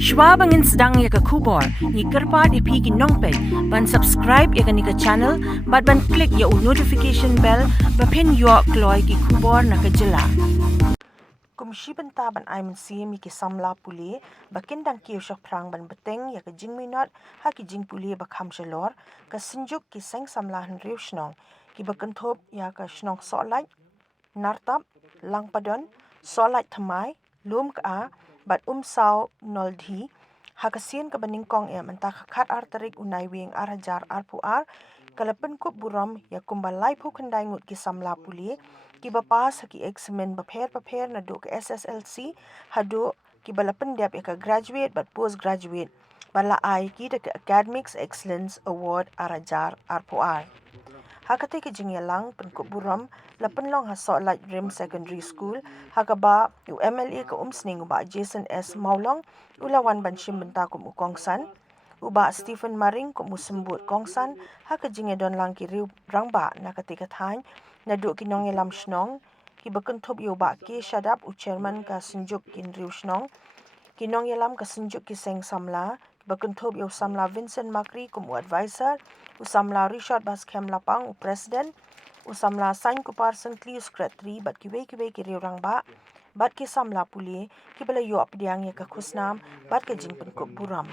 Shwa bangin sedang ya ke kubor, ni kerpa di pigi nongpek, ban subscribe ya ke ni ke channel, ban klik ya notification bell, bapin yo kloy ki kubor na ke jela. Shibynta ban mynsiem ki Samla pule, bakindang kiew shaphrang ban bteng ya ke jingminot, haki jingpule kham shalor, ke Synjuk ki Seng Samla Hynriew Shnong, ki kynthup ya ke Shnong Sohlait, Nartap, Langpadon, Sohlait thymmai, Lumkya, bat Umsaw Noldhi, haka sien ke beningkong ya mentah khat Tarik Naiwieng arajar puar, kala Pynkup Burom ya kumbalai kendai ngut ki Samla pule, ki bapas ki examen paper na do ke SSLC hado ki bala pendiap ya ke graduate but postgraduate bala ïaki de ke academics excellence award arajar puar. Hakate ke jingyalang Pynkup Burom la penlong ha Sohlait Rim Secondary School hakaba UMLA ke umsning uba Jason S Maulong ulawan ban Shibynta kum ukongsan uba Stephan Maring kum usembut kongsan haka jingedon lang ki riu rangba na ketika thany na do kinong lam Shnong ki kynthup uba K Shadap Chairman ka Synjuk Hynriew Shnong kinong lam ka Synjuk ki Seng Samla kynthup Samla Vincent Makri Adviser Samla Rishotbaskhem Lapang President Samla Sainkupar Syngkli Secretary bat kiew ki riu rangba bat ki Samla pule ki bala yo apdiang ya ka khusnam bat ke jing Pynkup Burom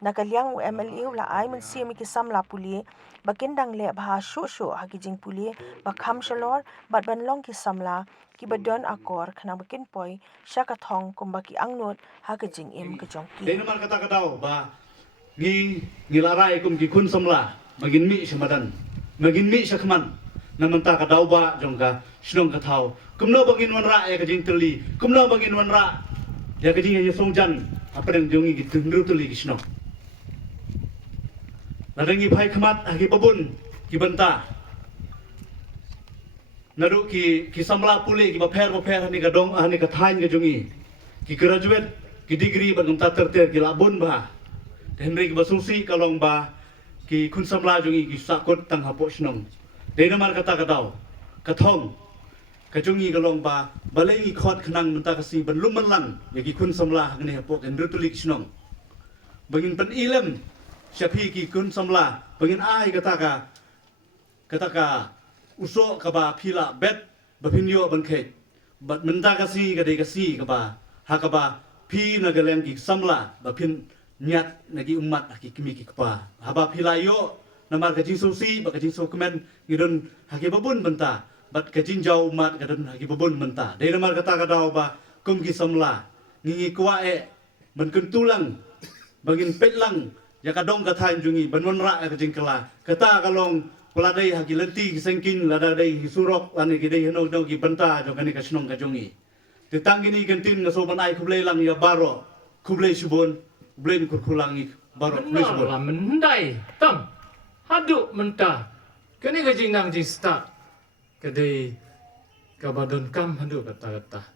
nakaliang UMLA la mynsiem ki Samla pule bakindang le bha sho haki jingpule kham shalor bat banlong ki Samla ki badon akor khana bakin poi shakathong kumbaki angnot haka jingim ke jongki denumar kata katau ba ngilarai kum ki kun Samla magin mi semadan magin mi sakman namanta katau ba jongka Shnong kathau kumno bangin wanra ya ka jing teli kumno bangin wanra ya ka jing ya songjan apa yang jongi ki tundru teli ki Shnong nadangi phai khamat haki babun ki banta nadu ki Samla pule ki baper hani ka dong hani ka thain ka jongi ki graduate ki degree ban ta terter ki labun ba henry ki basungsi kalong ba ki kun Samla jongi ki sakot tang hapo Shnong denamar kata katau kathong ka jongi kalong ba balengi khot khnang menta kasi ban lumanlang ya ki kun Samla ngene hapo henry tulik Shnong bangin pan ilem Syafi ki kun Samla bangin ai kata ka uso ka ba phila bet bapinyo bangkhet bat menta kasi ka de kasi ka ba haka ba phi na galem ki Samla bapin nyat nagi umat ki kimi ki pa haba phila yo namar ka jing sosi ba ka jing so comment ngidon haki babun benta bat ka jing jau umat ka don haki babun benta de namar kata daw ba kum ki Samla ngingi kwae ban kentulang bangin petlang ya kadong kathain jungi banwanra ka jingkala kata kalong peladai haki lenti sengkin ladai surok lani ki dei no ki banta jo kani ka Shnong ka jungi titang gini kentin na so banai kublai lang ya baro kublai subon blen kurkulang ik baro kublai subon la mendai tam hadu menta kani ka jing nang jing start kadai ka badon kam hadu kata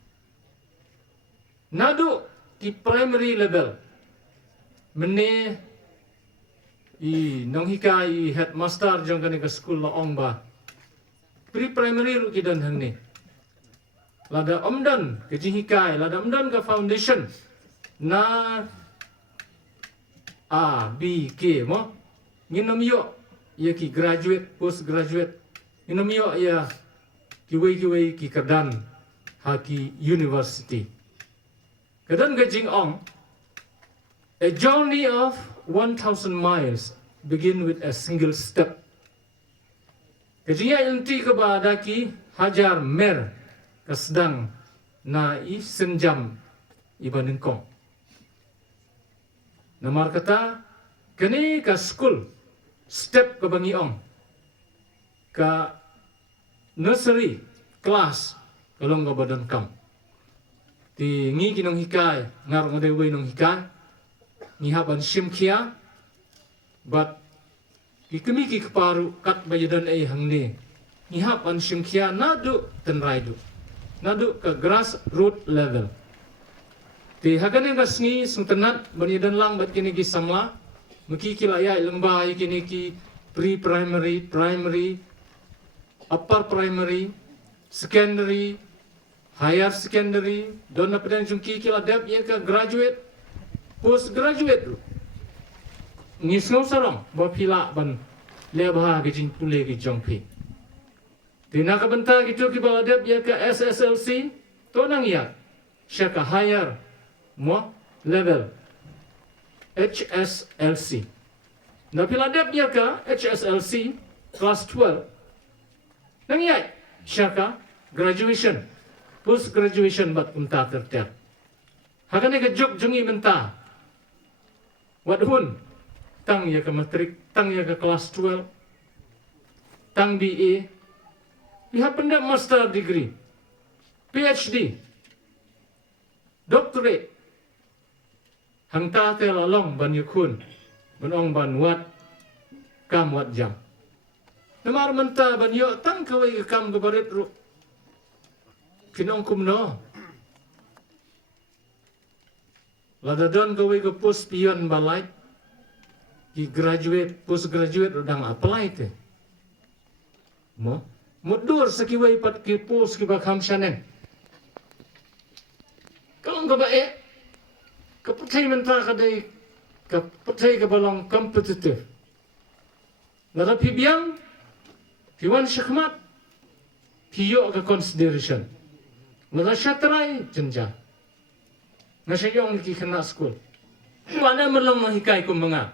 nadu di primary level mene nong hika headmaster jong kani ka school la ong ba pre-primary ru kidan hangni lada omdan ke jing hikai lada omdan ka foundation na A B K mo nginom yo ya ki graduate postgraduate nginom yo ya kiwei ki kadan haki university kadan ka jing ong a journey of 1,000 miles begin with a single step. Kajiya inti ka ba daki hajar mer kasdang na senjam ibaningkong. Namar kata kani ka school step ka bangiong ka nursery class kalong ka badan kam. Ti ngi kinong hikay ngarong adewe nong hikay ni haban Lumkya but kikimi ki kaparu kat bayadan ay hangni ni haban Lumkya nadu tenraidu nadu ka grassroots level ti hagane gasngi sungtanat bayadan lang bat kini ki Samla makikilaya ilang bahay kini ki pre-primary primary upper primary secondary higher secondary don na pedang jungki kila dep ya ka graduate postgraduate ngisngau sarong ba pila ban lebha ke jingpule ke jongpi tina ka benta gitu ki baladep ya ke SSLC to nang ya syaka higher mo level HSLC na pila dep ya ke HSLC class 12 nang ya syaka graduation post graduation bat unta tertiap hakane ke jok jungi menta wadhun tang ya ke matrik tang ya ke kelas 12 tang BA lihat pendek master degree PhD doctorate hang ta te lalong ban yukun ban ong ban wat kam wat jam namar menta ban yo tang kawai ke kam ke barit ru kinong kumno ladadon kawai ke post pion balai ki graduate postgraduate udang apply te mo mudur sekiwai pat ki post ki bakham shanen kalau ka ba ka putai menta ka dai ka putai ka balong competitive nara pibiang piwan shakmat piyo ka consideration nara shatrai jenja nasayong ki kana school mana melong mahikai ko mga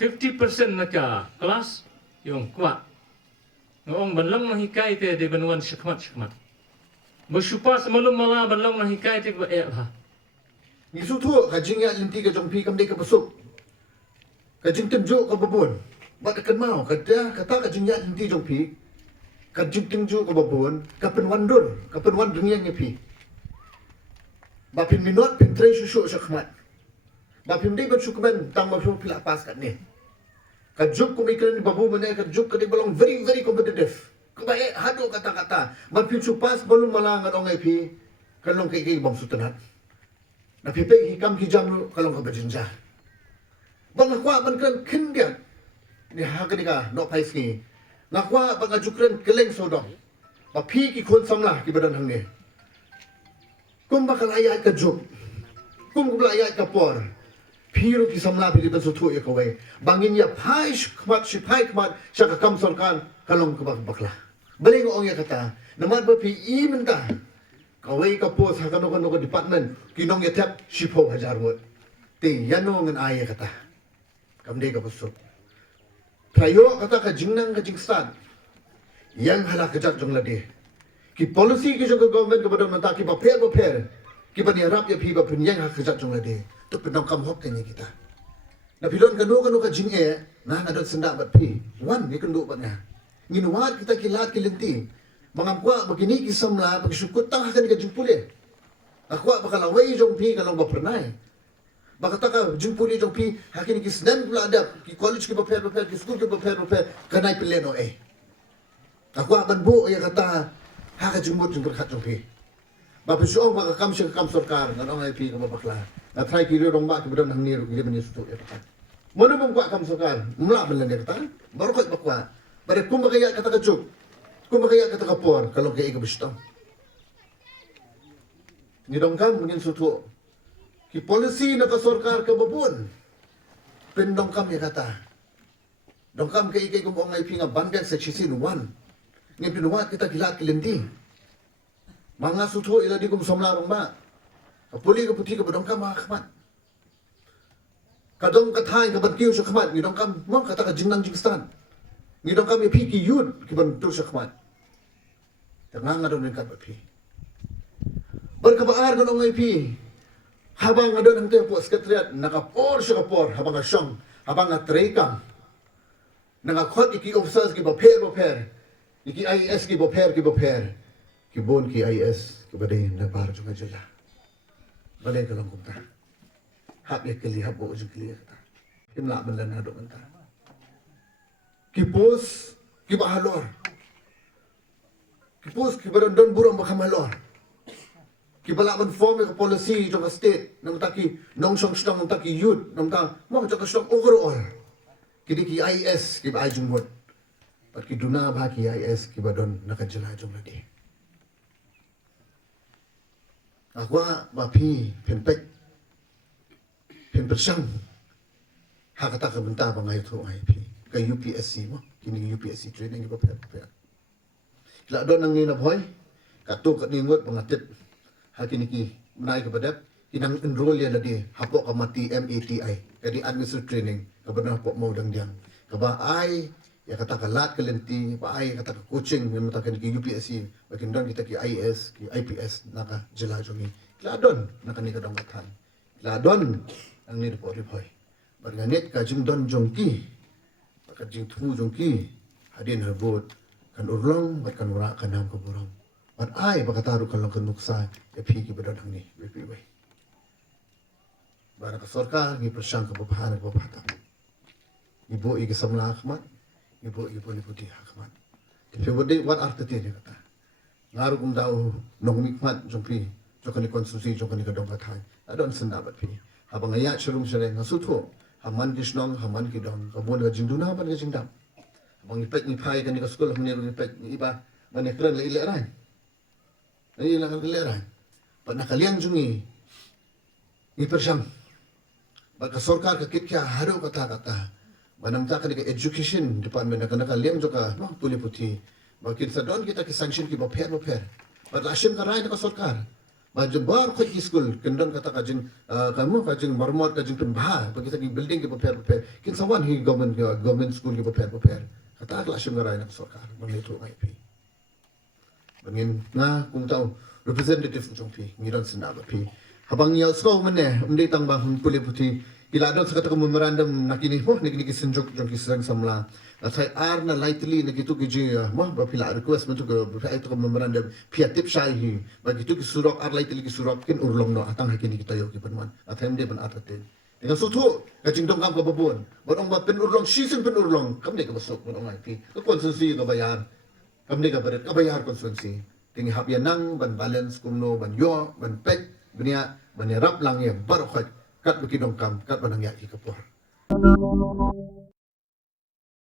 50% na ka kelas yung kuat. Ngong banlang mahikai te de banwan shakmat. Bersupas malum mala banlang mahikai te ba ha. Nisu tu ka jingya linti ka jongpi kam de ka besuk. Ka jing tenju ka babon. Ba ka mau ka da kata ka jingya linti jongpi. Ka jing tenju ka babon, ka penwandur, ka penwan dunia ngepi. Ba pin minot pin tre susu shakmat. Ba pin de bersukuman tang ba pila pas kat ni. Kajuk kumikiran di babu mana kajuk kadi belong very competitive. Kebaik hadu kata-kata. Mampin supas belum malangan orang IP kalau kiki bang sutenat. Na pipe hikam hijam kalau ka bajinja. Bang akwa ban kan kindian. Ni haka dika no paiski. Nakwa bang ajukran keleng sodong. Ba pi ki kon samlah ki badan hang ni. Kum bakal ayat kajuk. Kum kubla ayat kapor. Piru ki samla pili ban sutu ya kawai. Bangin ya pai shkmat shipai kmat syaka kam sorkan kalong ke bakla. Baling ong ya kata. Namad ba pi I menta. Kawai ka pos hakano kano department kinong ya tap shipo hajar mut. Ti yano ngan ay kata. Kamde ka pasuk. Prayo kata ka jingnang ka jingstan. Yang halak kejat jong ladi. Ki policy ki jong government kepada mata ki ba per. Ki ba niarap ya pi ba penyang hak kejat jong ladi. Tu pendong kam hok kanya kita. Na pilon kanu ka jing na ngadot sendak bat pi. Wan ni kenduk bat nga. Nginuat kita kilat kilenti. Mangamkwa begini ki samla bagi syukut tang akan ka jingpule. Akwa bakalaway jong pi kalong ba pernay. Bakata ka jingpule jong pi hakin ki snan pula adap ki college ki ba per ki school ki ba per kanai pileno Akwa ban bu ya kata haka jingmut jing berkat jong pi. Bapak suong baka kam siya kam sorkar nganong ay pi ka bakla. Na try ki rong ba ki badon hang niru ki man yusu ya kata. Mono mong kwa kam sorkar mula belan ya kata. Baru ko bakwa. Bare kum bakaya kata kajuk. Kum bakaya kata kapor kalau kay ka bistong. Ni dong kam ngin sutu. Ki policy na ka sorkar ka babon. Pendong kam ya kata. Dong kam kay kum ong ay pi nga bandang sa chisin 1. Ngin pinuwat kita kilat kilindi. Mga sutu ila di kum samla rong ba. Kapuli ka puti ka badong ka makakmat. Kadong katay ka kiew sa kamat. Ngidong ka mo kata ka jingnang jingstan. Ngidong ka may piki yun ki bantu sa kamat. Tanga nga doon yung kapapi. Barkabaar ka nung pi. Habang nga doon ang tempo sekretariat. Nakapor siya kapor. Habang nga siyang. Habang nga trekang. Nangakot iki officers ki baper. Iki IS ki baper. Kibon ki IS. Kibaday na para siya nga jala. Balay ka lang kumta. Hapya kilihap ko ujung kilihap ta. Himla man lang na doon ta. Kipos, kibahalor. Kipos, kibadon Burom bakamalor. Kibalaman form ka policy jong state nang taki nong Shnong nang taki youth nang ta mo jong Shnong overall. Kidi ki IS kiba ajung wot. Pat kiduna ba ki IS kibadon nakajala jong ladi. Agwa bapi penpek pen persang hakata ka benta ba ngai tho ai pi ka UPSC mo kini UPSC training ko per la don nang ni na boy ka to ka ningot pangatit hakini ki menai ka badap inang enroll ya ladi hapo ka mati MATI kadi administrative training ka bana hapo mo dang diang ka ba ai ya kata ka lat ka lenti ba ai kata ka coaching yung mata ki UPSC bakin don kita ki IS ki IPS naka jela jongi la don nakani ka dong katan la don ang ni report ripoy barnganit ka jing don jongki ka jing thu jongki hadin habot kan urlong bat kan wara kan ham ko Burom bat ai bakataru kan long kan nuksa ya pi ki badon hang ni pi bai bara ka sarkar ni prasang ka babahan ka babata ibu igi samla khmat ibu ni putih khmat fi wadi wat artete ni kata ngaru kum dau nong mikmat jongpi jokani konstitusi jokani ka dong kathai adon sendabat pi habang ayat syurum syare ngasutu haman ki Shnong haman ki dong kabon ka jingduna ban ka jingdam habang ipek ni pai kan ni ka sekolah ni ipek ni iba mane kran le ile rai ni la le rai pa nakaliang jungi ni persang ba ka sarkar ka kitya haru kata banam ta kan ka education department ka nakaliang joka no puli puti ba kita don kita ki sanction ki ba pher ba rasim ka rai ka sarkar Baju bar kau school, kendang kata kajing kamu kajing marmot kajing pembah, bagi kita building kita prepare. Kin sawan hi government school kita prepare. Kata kelas mengarai nak sarkar, mengitu IP. Bangin nga kung tahu representative ujung pi, ngiran senaba pi. Habang yau sekolah mana, tang bang pulih putih. Ila don sekata memorandum nakini niki Synjuk jong ki Seng Samla. Atai na lightly nagitu ki mah ba pila request mo to itu memorandum piatip syai bagi tu ki surok lightly ki surok kin urlong no atang hakini kita yo ki penman. Atai mde ban atate. Dengan sutu kajing dong kam ka babon. Bodong ba pen urlong season pen urlong kam ne ka basok bodong ai pi. Ka konsensi ka bayar. Kam ne ka baret ka bayar konsensi. Tingi hapya nang ban balance kumno ban yo ban pek benia ban rap lang ye bar khot kat baki dong kam kat banang ïaki kapor